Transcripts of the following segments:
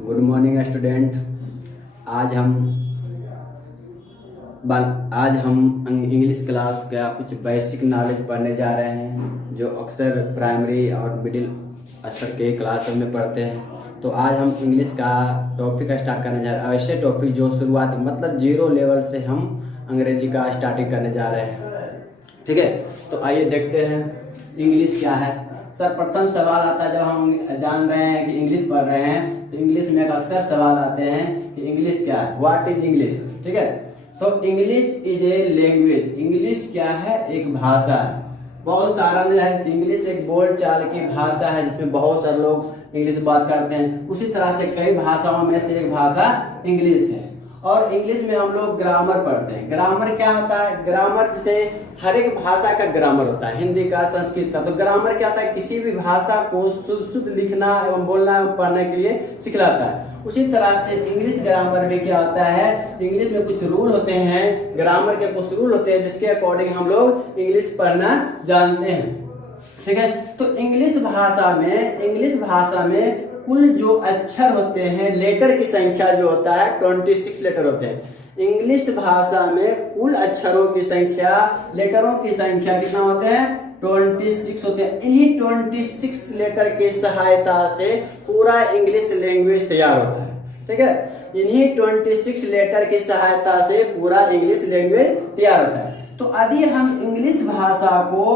Good morning student. आज हम English class का कुछ बेसिक नॉलेज पढ़ने जा रहे हैं जो अक्सर प्राइमरी और मिडिल स्तर के क्लास में पढ़ते हैं। तो आज हम इंग्लिश का टॉपिक स्टार्ट करने जा रहे हैं, ऐसे टॉपिक जो शुरुआत मतलब जीरो लेवल से हम अंग्रेजी का स्टार्टिंग करने जा रहे हैं। ठीक है, तो आइए देखते हैं इंग्लिश क्या है। सर्वप्रथम सवाल आता है, जब हम जान रहे हैं कि इंग्लिश पढ़ रहे हैं तो इंग्लिश में अक्सर सवाल आते हैं कि इंग्लिश क्या है, व्हाट इज इंग्लिश। ठीक है, तो English is a language. English क्या है? एक भाषा है। बहुत सारा है, इंग्लिश एक बोल चाल की भाषा है जिसमें बहुत सारे लोग इंग्लिश बात करते हैं। उसी तरह से कई भाषाओं में से एक भाषा इंग्लिश है। और इंग्लिश में हम लोग ग्रामर पढ़ते हैं। ग्रामर क्या होता है? ग्रामर जैसे हर एक भाषा का ग्रामर होता है, हिंदी का, संस्कृत का। तो ग्रामर क्या होता है? किसी भी भाषा को शुद्ध लिखना एवं बोलना एवं पढ़ने के लिए सिखलाता है। उसी तरह से इंग्लिश ग्रामर भी क्या होता है? इंग्लिश में कुछ रूल होते हैं, ग्रामर के कुछ रूल होते हैं जिसके अकॉर्डिंग हम लोग इंग्लिश पढ़ना जानते हैं। ठीक है, तो इंग्लिश भाषा में कुल जो अक्षर होते हैं, लेटर की संख्या जो होता है 26 लेटर होते हैं। इंग्लिश भाषा में कुल अक्षरों की संख्या, लेटरों की संख्या कितना होते हैं? 26 होते हैं। इन्हीं 26 लेटर की सहायता से पूरा इंग्लिश लैंग्वेज तैयार होता है। ठीक है, इन्हीं 26 लेटर की सहायता से पूरा इंग्लिश लैंग्वेज तैयार होता है। तो यदि हम इंग्लिश भाषा को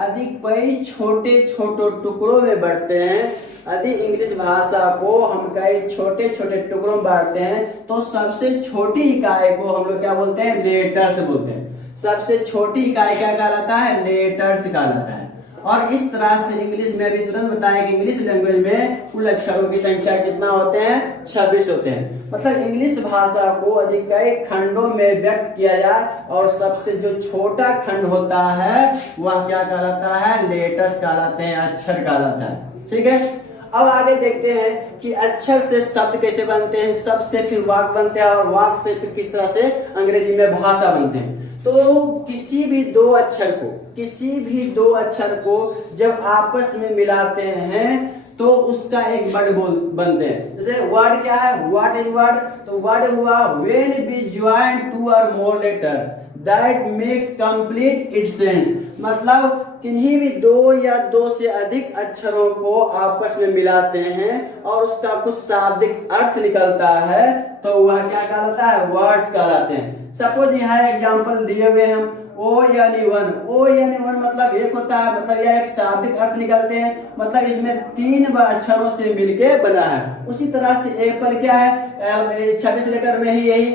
यदि कई छोटे छोटे टुकड़ों में बांटते हैं, यदि इंग्लिश भाषा को हम कई छोटे छोटे टुकड़ों में बांटते हैं तो सबसे छोटी इकाई को हम लोग क्या बोलते हैं? लेटर्स बोलते हैं। सबसे छोटी इकाई क्या कहलाता है? लेटर्स कहलाता है। और इस तरह से इंग्लिश में भी तुरंत बताया कि इंग्लिश लैंग्वेज में कुल अक्षरों की संख्या कितना होते हैं? 26 होते हैं। मतलब इंग्लिश भाषा को यदि कई खंडों में व्यक्त किया जाए और सबसे जो छोटा खंड होता है वह क्या कहलाता है? लेटर्स कहलाते हैं, अक्षर कहलाता है। ठीक है, अब आगे देखते हैं कि अक्षर से शब्द कैसे बनते हैं, शब्द से फिर वाक्य बनते हैं और वाक्य से फिर किस तरह से अंग्रेजी में भाषा बनते हैं। तो किसी भी दो अक्षर को जब आपस में मिलाते हैं तो उसका एक वर्ड बनते हैं। जैसे वर्ड क्या है? What is word? तो वर्ड हुआ व्हेन वी ज्वाइन टू और more letters that makes complete its sense. मतलब किन्हीं भी दो या दो से अधिक अक्षरों को आपस में मिलाते हैं और उसका कुछ शाब्दिक अर्थ निकलता है तो वह क्या कहलाता है? वर्ड्स कहलाते हैं। सपोज यहाँ एग्जांपल दिए हुए हम ओ यानी वन मतलब एक होता है, मतलब यह एक शाब्दिक अर्थ निकलते हैं, मतलब इसमें 3 अक्षरों से मिलके बना है। उसी तरह से एप्पल क्या है? 26 लेटर में ही यही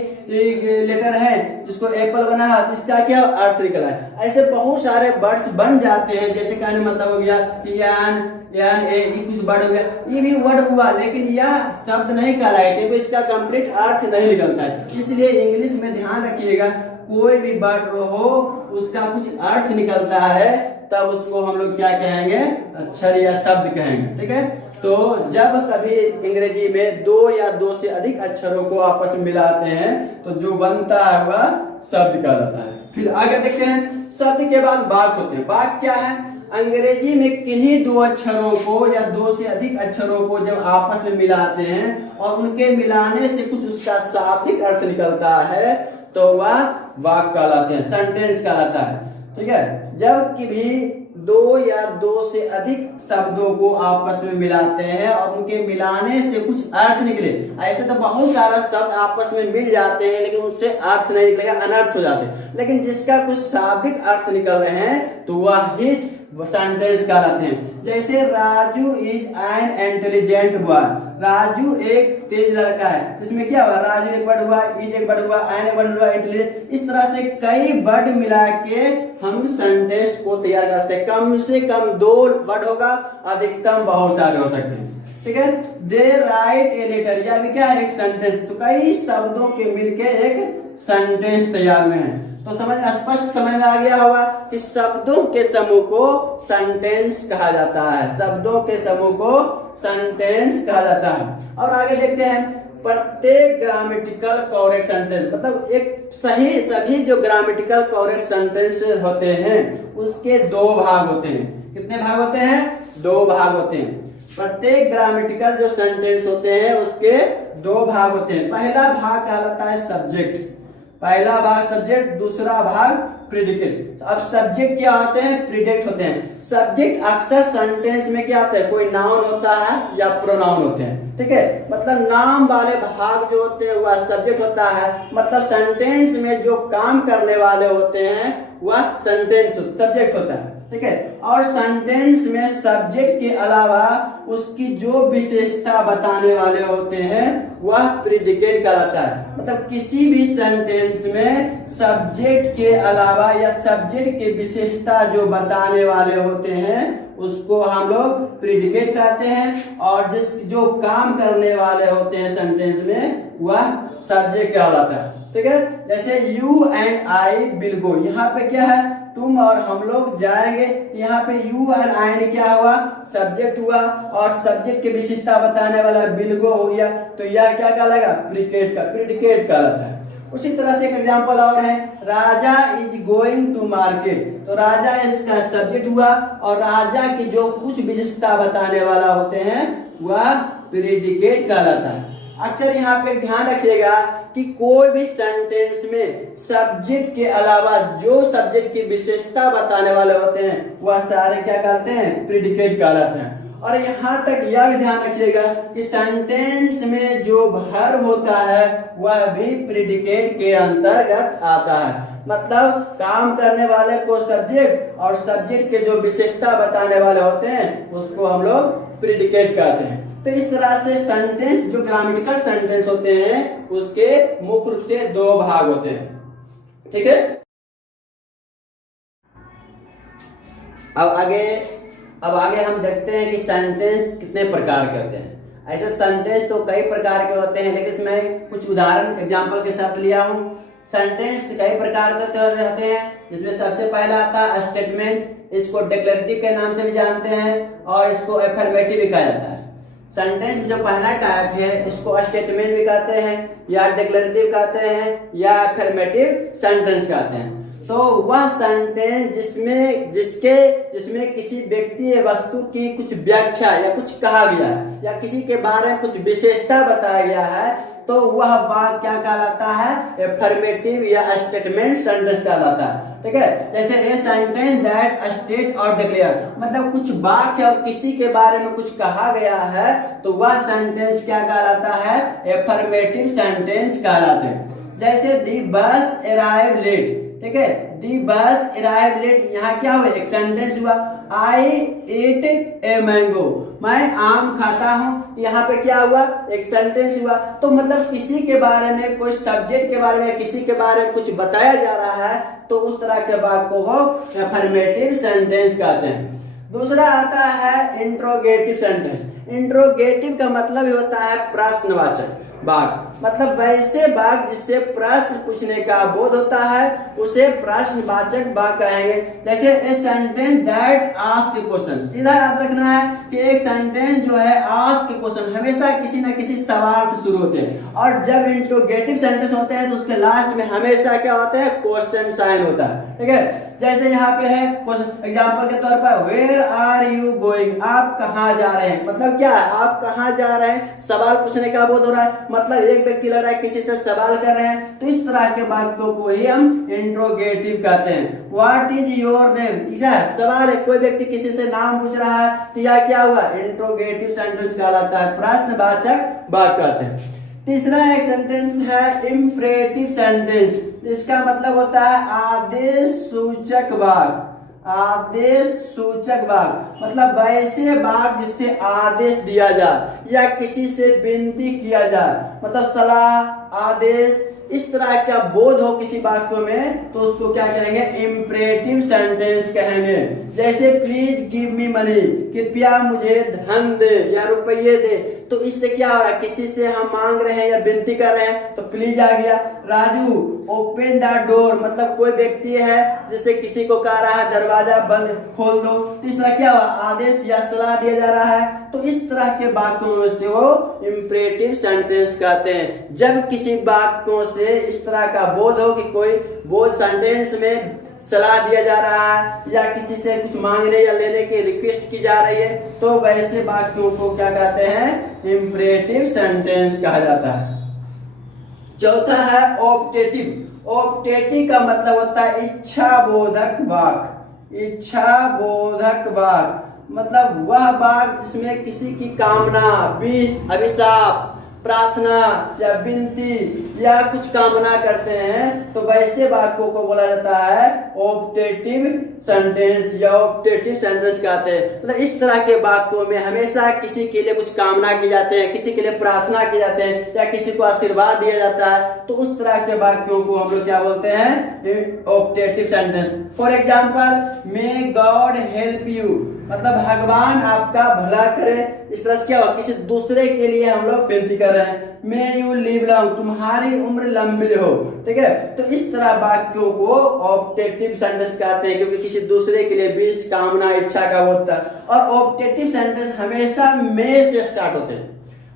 लेटर है जिसको एप्पल बना है, तो इसका क्या अर्थ निकला है। ऐसे बहुत सारे वर्ड्स बन जाते हैं। जैसे कहने मतलब हो गया यान कुछ वर्ड हो गया, ये भी वर्ड हुआ लेकिन यह शब्द नहीं कहलाए क्योंकि इसका कंप्लीट अर्थ नहीं निकलता है। इसलिए इंग्लिश में ध्यान रखिएगा, कोई भी वर्ड हो उसका कुछ अर्थ निकलता है तब उसको हम लोग क्या कहेंगे? अक्षर या शब्द कहेंगे। ठीक है, तो जब कभी अंग्रेजी में दो या दो से अधिक अक्षरों को आपस में मिलाते हैं तो जो बनता है वह शब्द कहलाता है। फिर आगे देखते हैं, शब्द के बाद वाक्य होते हैं। वाक्य क्या है? अंग्रेजी में किन्हीं दो अक्षरों को या दो से अधिक अक्षरों को जब आपस में मिलाते हैं और उनके मिलाने से कुछ उसका शाब्दिक अर्थ निकलता है तो वह वाक्य कहलाते हैं, सेंटेंस कहलाता है। ठीक है, जब कभी दो या दो से अधिक शब्दों को आपस में मिलाते हैं और उनके मिलाने से कुछ अर्थ निकले। ऐसे तो बहुत सारा शब्द आपस में मिल जाते हैं लेकिन उनसे अर्थ नहीं निकलेगा, अनर्थ हो जाते हैं। लेकिन जिसका कुछ शाब्दिक अर्थ निकल रहे हैं तो वह ही सेंटेंस कहलाते हैं। जैसे Raju is an intelligent boy. Raju एक तेज लड़का है। इसमें क्या हुआ? राजू एक वर्ड हुआ, इज एक वर्ड हुआ, एन एक वर्ड हुआ, इंटेलिजेंट। इस तरह से कई वर्ड मिला के हम सेंटेंस को तैयार कर सकते हैं। कम से कम 2 वर्ड होगा, अधिकतम बहुत सारे हो सकते हैं। ठीक है, दे राइट ए लेटर, यह भी क्या है? एक सेंटेंस। तो कई शब्दों के मिलके एक सेंटेंस तैयार हुए हैं। तो स्पष्ट समझ में आ गया होगा कि शब्दों के समूह को सेंटेंस कहा जाता है। शब्दों के समूह को सेंटेंस कहा जाता है। और आगे देखते हैं, प्रत्येक ग्रामेटिकल करेक्ट सेंटेंस मतलब एक सभी जो ग्रामेटिकल करेक्ट सेंटेंस होते हैं उसके 2 भाग होते हैं। कितने भाग होते हैं? 2 भाग होते हैं। प्रत्येक ग्रामेटिकल जो सेंटेंस होते हैं उसके दो भाग होते हैं। पहला भाग कहलाता है सब्जेक्ट, पहला भाग सब्जेक्ट, दूसरा भाग प्रिडिकेट। अब सब्जेक्ट क्या होते हैं, प्रिडिकेट होते हैं। सब्जेक्ट अक्सर सेंटेंस में क्या होता है, कोई नाउन होता है या प्रोनाउन होते हैं, ठीक है। मतलब नाम वाले भाग जो होते हैं वह सब्जेक्ट होता है, मतलब सेंटेंस में जो काम करने वाले होते हैं वह सेंटेंस सब्जेक्ट होता है, ठीक है। और सेंटेंस में सब्जेक्ट के अलावा उसकी जो विशेषता बताने वाले होते हैं वह प्रिडिकेट कहलाता है। मतलब किसी भी सेंटेंस में सब्जेक्ट के अलावा या सब्जेक्ट की विशेषता जो बताने वाले होते हैं उसको हम लोग प्रिडिकेट कहते हैं, और जो काम करने वाले होते हैं सेंटेंस में वह सब्जेक्ट कहलाता है, ठीक है। जैसे you and I will go, यहाँ पे क्या है, तुम और हम लोग जाएंगे। यहाँ पे यू एंड आई क्या हुआ, सब्जेक्ट हुआ, और सब्जेक्ट की विशेषता बताने वाला विल गो हो गया, तो यह क्या कहलाएगा, प्रिडिकेट कहलाता है। उसी तरह से एक एग्जांपल और है, राजा इज गोइंग टू मार्केट, तो राजा इसका सब्जेक्ट हुआ, और राजा की जो कुछ विशेषता बताने वाला होते हैं वह प्रिडिकेट कहलाता है। अक्सर यहाँ पे ध्यान रखिएगा कि कोई भी सेंटेंस में सब्जेक्ट के अलावा जो सब्जेक्ट की विशेषता बताने वाले होते हैं वह सारे क्या कहते हैं, प्रिडिकेट कहलाते हैं। और यहाँ तक यह भी ध्यान रखिएगा कि सेंटेंस में जो वर्ब होता है वह भी प्रिडिकेट के अंतर्गत आता है। मतलब काम करने वाले को सब्जेक्ट, और सब्जेक्ट के जो विशेषता बताने वाले होते हैं उसको हम लोग प्रिडिकेट कहते हैं। तो इस तरह से सेंटेंस जो ग्रामेटिकल सेंटेंस होते हैं उसके मुख्य रूप से दो भाग होते हैं, ठीक है। अब आगे हम देखते हैं कि सेंटेंस कितने प्रकार के होते हैं। ऐसे सेंटेंस तो कई प्रकार के होते हैं, लेकिन इसमें कुछ उदाहरण एग्जांपल के साथ लिया हूं। सेंटेंस कई प्रकार के होते हैं, जिसमें सबसे पहला आता है स्टेटमेंट। इसको डिक्लेरेटिव के नाम से भी जानते हैं और इसको एफर्मेटिव भी कहा जाता है। सेंटेंस जो पहला टाइप है इसको स्टेटमेंट भी कहते हैं, या डिक्लेरेटिव कहते हैं, या एफर्मेटिव सेंटेंस कहते हैं। तो वह सेंटेंस जिसमें किसी व्यक्ति या वस्तु की कुछ व्याख्या या कुछ कहा गया है, या किसी के बारे में कुछ विशेषता बताया गया है, तो वह वाक्य क्या कहलाता है, एफर्मेटिव या स्टेटमेंट सेंटेंस कहलाता है, ठीक है। जैसे ए सेंटेंस दैट स्टेट और डिक्लेयर, मतलब कुछ वाक्य और किसी के बारे में कुछ कहा गया है तो वह सेंटेंस क्या कहलाता है, एफर्मेटिव सेंटेंस कहलाते हैं। जैसे दी बस अराइव लेट, ठीक है, दी बस अराइव लेट, यहाँ क्या हुआ, एक सेंटेंस हुआ। आई एट ए मैंगो, मैं आम खाता हूँ, यहाँ पे क्या हुआ, एक सेंटेंस हुआ। तो मतलब किसी के बारे में, कोई सब्जेक्ट के बारे में, किसी के बारे में कुछ बताया जा रहा है तो उस तरह के वाक्य को वो एफर्मेटिव सेंटेंस कहते हैं। दूसरा आता है इंट्रोगेटिव सेंटेंस। इंट्रोगेटिव का मतलब ही होता है प्रश्नवाचक वाक्य, मतलब वैसे वाक्य जिससे प्रश्न पूछने का बोध होता है उसे प्रश्नवाचक वाक्य कहेंगे। जैसे a sentence that ask A question, सीधा याद रखना है कि एक सेंटेंस जो है आस्क ए क्वेश्चन हमेशा किसी न किसी सवाल से शुरू होते हैं, और जब इंट्रोगेटिव सेंटेंस होते हैं तो उसके लास्ट में हमेशा क्या होता है, क्वेश्चन साइन होता है, ठीक है। जैसे यहाँ पे है एग्जाम्पल के तौर पर, वेयर आर यू गोइंग, आप कहाँ जा रहे हैं, मतलब क्या है, आप कहाँ जा रहे हैं, सवाल पूछने का बोध हो रहा है, मतलब एक व्यक्ति लग रहा है किसी से सवाल कर रहे हैं, तो इस तरह के वाक्यों को ही हम इंट्रोगेटिव कहते हैं। व्हाट इज योर नेम, सवाल है, कोई व्यक्ति किसी से नाम पूछ रहा है तो यह क्या हुआ, इंट्रोगेटिव सेंटेंस कहलाता है, प्रश्नवाचक वाक्य कहते हैं। तीसरा एक सेंटेंस है इंपरेटिव सेंटेंस, जिसका मतलब होता है आदेश सूचक वाक्य। आदेश सूचक वाक्य मतलब वैसे वाक्य जिससे आदेश दिया जाए या किसी से विनती किया जाए, मतलब सलाह, आदेश, इस तरह का बोध हो किसी वाक्य में तो उसको क्या कहेंगे, इंपरेटिव सेंटेंस कहेंगे। जैसे प्लीज गिव मी मनी, कृपया मुझे धन दे या रुपये दे, तो इससे क्या हो रहा है, किसी से हम मांग रहे हैं या विनती कर रहे हैं तो प्लीज आ गया। राजू ओपन द डोर, मतलब कोई व्यक्ति है जिससे किसी को कह रहा है दरवाजा बंद खोल दो, तो इस तरह क्या हुआ, आदेश या सलाह दिया जा रहा है, तो इस तरह के वाक्यों से वो इंपरेटिव सेंटेंस कहते हैं। जब किसी वाक्यों से इस तरह का बोध हो कि कोई बोध सेंटेंस में सलाह दिया जा रहा है या किसी से कुछ मांगने या लेने की रिक्वेस्ट की जा रही है, तो वैसे वाक्यों को क्या कहते हैं? इंपरेटिव सेंटेंस कहा जाता है। चौथा है ऑप्टेटिव। ऑप्टेटिव का मतलब होता है इच्छा बोधक वाक्य। इच्छा बोधक वाक्य मतलब वह वाक्य जिसमें किसी की कामना, विष, अभिशाप, प्रार्थना या विनती या कुछ कामना करते हैं, तो वैसे वाक्यों को बोला जाता है ऑप्टेटिव सेंटेंस या ऑप्टेटिव सेंटेंस कहते हैं। मतलब इस तरह के वाक्यों में हमेशा किसी के लिए कुछ कामना की जाते हैं, किसी के लिए प्रार्थना की जाते हैं या किसी को आशीर्वाद दिया जाता है, तो उस तरह के वाक्यों को हम लोग क्या बोलते हैं? Optative sentence. For example, may God help you मतलब भगवान आपका भला करे। इस तरह से क्या हुआ? किसी दूसरे के लिए हम लोग विनती कर रहे हैं। मे यू लिव लॉन्ग तुम्हारी उम्र लंबी हो। ठीक है, तो इस तरह वाक्यों को ऑप्टेटिव सेंटेंस कहते हैं, क्योंकि किसी दूसरे के लिए विश, कामना, इच्छा का होता है। और ऑप्टेटिव सेंटेंस हमेशा मे से स्टार्ट होते हैं,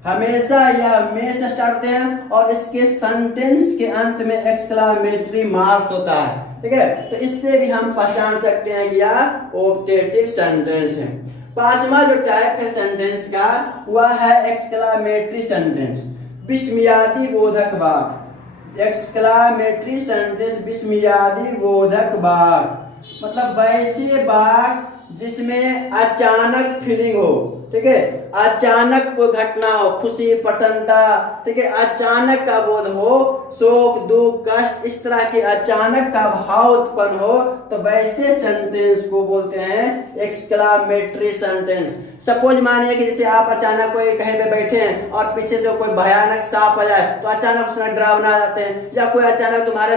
हमेशा या मे से स्टार्ट होते हैं, और इसके सेंटेंस के अंत में एक्सक्लामेटरी मार्क्स होता है। ठीक है, तो इससे भी हम पहचान सकते हैं कि यह ऑप्टेटिव सेंटेंस है। पांचवा जो टाइप है सेंटेंस का, वह है एक्सक्लामेटरी सेंटेंस, विस्मयादि बोधक वाक्य। एक्सक्लामेटरी सेंटेंस विस्मयादि बोधक वाक्य मतलब वैसे वाक्य जिसमें अचानक फीलिंग हो। ठीक है, अचानक कोई घटना हो, खुशी, प्रसन्नता, ठीक है, अचानक का बोध हो, शोक, दुख, कष्ट, इस तरह के अचानक का भाव उत्पन्न हो, तो वैसे सेंटेंस को बोलते हैं एक्सक्लामेटरी सेंटेंस। सपोज मानिए कि जैसे आप अचानक कोई कहीं पे बैठे हैं और पीछे से कोई भयानक सांप आ जाए, तो अचानक उसमें डरावना आ जाते हैं, या कोई अचानक तुम्हारे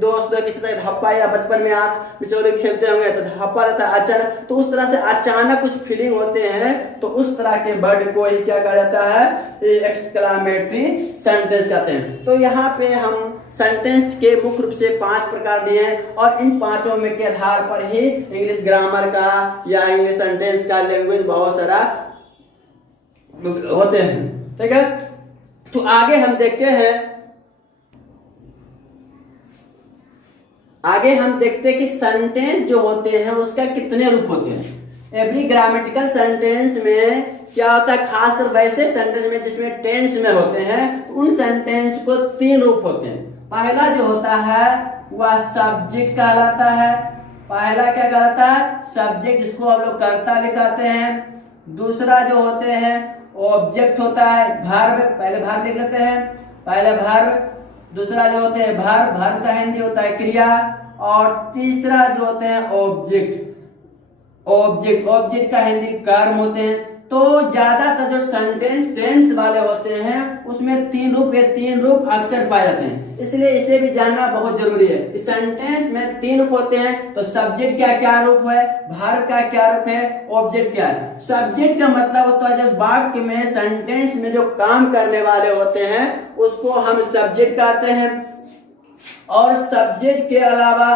दोस्त किसी तरह धप्पा, या बचपन में आप बिचौले खेलते होंगे तो धप्पा रहता है अचानक, तो उस तरह से अचानक कुछ फीलिंग होते हैं, तो उस तरह के वर्ड को ही क्या कहा जाता है? एक्सक्लामेटरी सेंटेंस कहते हैं। तो यहाँ पे हम सेंटेंस के मुख्य रूप से 5 प्रकार दिए हैं, और इन पांचों में के आधार पर ही इंग्लिश ग्रामर का या इंग्लिश सेंटेंस का लैंग्वेज बहुत सारा होते हैं। ठीक है, तो आगे हम देखते हैं कि सेंटेंस जो होते हैं उसका कितने रूप होते हैं। एवरी ग्रामेटिकल सेंटेंस में क्या होता है? खासकर वैसे सेंटेंस में जिसमें टेंस में होते हैं, तो उन सेंटेंस को 3 रूप होते हैं। पहला जो होता है वह सब्जेक्ट कहलाता है। पहला क्या कहलाता है? सब्जेक्ट, जिसको हम लोग कर्ता भी कहते हैं। दूसरा जो होते हैं ऑब्जेक्ट होता है, वर्ब, पहले वर्ब लिख लेते हैं, पहले वर्ब। दूसरा जो होते हैं वर्ब, वर्ब का हिंदी होता है क्रिया। और तीसरा जो होते हैं ऑब्जेक्ट, ऑब्जेक्ट का हिंदी कर्म होते हैं। तो ज्यादातर जो सेंटेंस टेंस वाले होते हैं उसमें 3 रूप अक्सर पाए जाते हैं, इसलिए इसे भी जानना बहुत जरूरी है। इस सेंटेंस में 3 रूप होते हैं, तो सब्जेक्ट का क्या रूप है, वर्ब का क्या रूप है, ऑब्जेक्ट क्या है। सब्जेक्ट का मतलब होता है जब वाक्य में, सेंटेंस में जो काम करने वाले होते हैं उसको हम सब्जेक्ट कहते हैं। और सब्जेक्ट के अलावा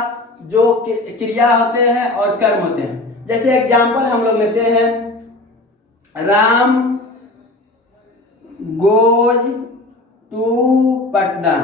जो क्रिया होते हैं और कर्म होते हैं, जैसे एग्जाम्पल हम लोग लेते हैं, राम गोज टू पटना।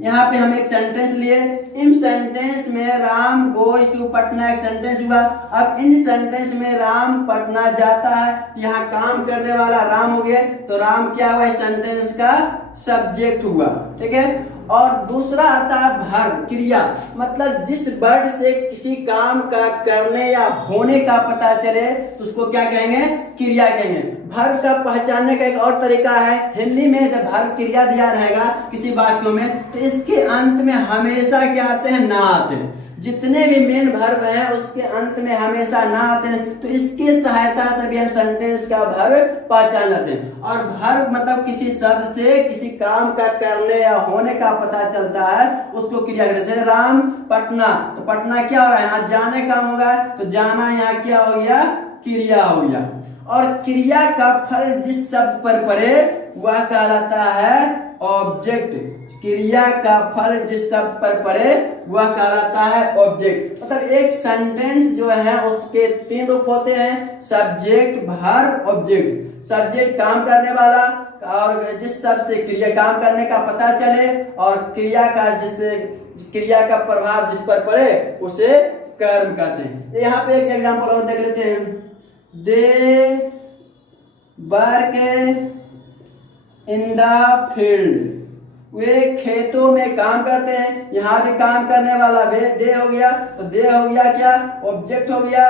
यहाँ पे हम एक सेंटेंस लिए, इन सेंटेंस में राम गोज टू पटना एक सेंटेंस हुआ। अब इन सेंटेंस में राम पटना जाता है, यहाँ काम करने वाला राम हो गया, तो राम क्या हुआ? इस सेंटेंस का सब्जेक्ट हुआ। ठीक है, और दूसरा आता है वर्ब, क्रिया, मतलब जिस वर्ड से किसी काम का करने या होने का पता चले तो उसको क्या कहेंगे? क्रिया कहेंगे। वर्ब का पहचानने का एक और तरीका है, हिंदी में जब वर्ब क्रिया दिया रहेगा किसी वाक्यों में, तो इसके अंत में हमेशा क्या आते हैं? ना आते हैं। जितने भी मेन वर्ब हैं उसके अंत में हमेशा ना आते हैं, तो इसकी सहायता से भी हम सेंटेंस का वर्ब पहचान लेते हैं। और वर्ब मतलब किसी शब्द से किसी काम का करने या होने का पता चलता है, उसको क्रिया कहते हैं। जैसे राम पटना, तो पटना क्या हो रहा है? यहाँ जाने का होगा, तो जाना यहाँ क्या हो गया? क्रिया हो गया। और क्रिया का फल जिस शब्द पर पड़े वह कहलाता है ऑब्जेक्ट। क्रिया का फल जिस शब्द पर पड़े वह कहलाता है ऑब्जेक्ट। मतलब एक सेंटेंस जो है उसके 3 रूप होते हैं, सब्जेक्ट, वर्ब, ऑब्जेक्ट। सब्जेक्ट काम करने वाला, और जिस शब्द से क्रिया काम करने का पता चले, और क्रिया का प्रभाव जिस पर पड़े उसे कर्म कहते हैं। यहाँ पे एक एग्जांपल और देख लेते हैं, they work in the field, वे खेतों में काम करते हैं। यहाँ भी काम करने वाला वे दे हो गया, तो दे हो गया क्या, ऑब्जेक्ट हो गया।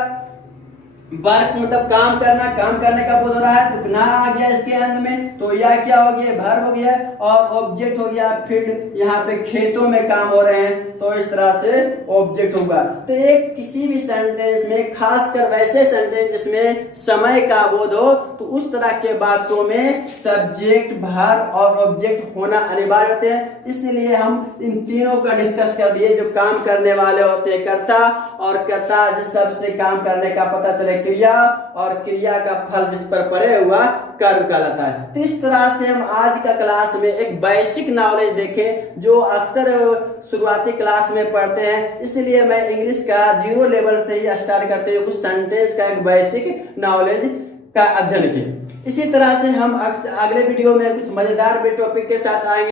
वर्क मतलब काम करना, काम करने का बोध हो रहा है, तो ना आ गया इसके अंत में, तो यह क्या हो गया, भर हो गया। और ऑब्जेक्ट हो गया फील्ड, यहाँ पे खेतों में काम हो रहे हैं, तो इस तरह से ऑब्जेक्ट होगा। तो एक किसी भी सेंटेंस में, खासकर वैसे सेंटेंस जिसमें समय का बोध हो, तो उस तरह के बातों में सब्जेक्ट, भर और ऑब्जेक्ट होना अनिवार्य होते हैं। इसलिए हम इन तीनों का डिस्कस कर दिए, जो काम करने वाले होते हैं कर्ता, और कर्ता जिस शब्द से काम करने का पता चले क्रिया, और क्रिया का फल जिस पर पड़े हुआ कर्म कहलाता है। तो इस तरह से हम आज का क्लास में एक बेसिक नॉलेज देखें, जो अक्सर शुरुआती क्लास में पढ़ते हैं। इसलिए मैं इंग्लिश का 0 लेवल से ही स्टार्ट करते हुए कुछ सेंटेंस का एक बेसिक नॉलेज का अध्ययन किया। इसी तरह से हम अगले वीडियो में कुछ मजेदार टॉपिक के साथ आएंगे।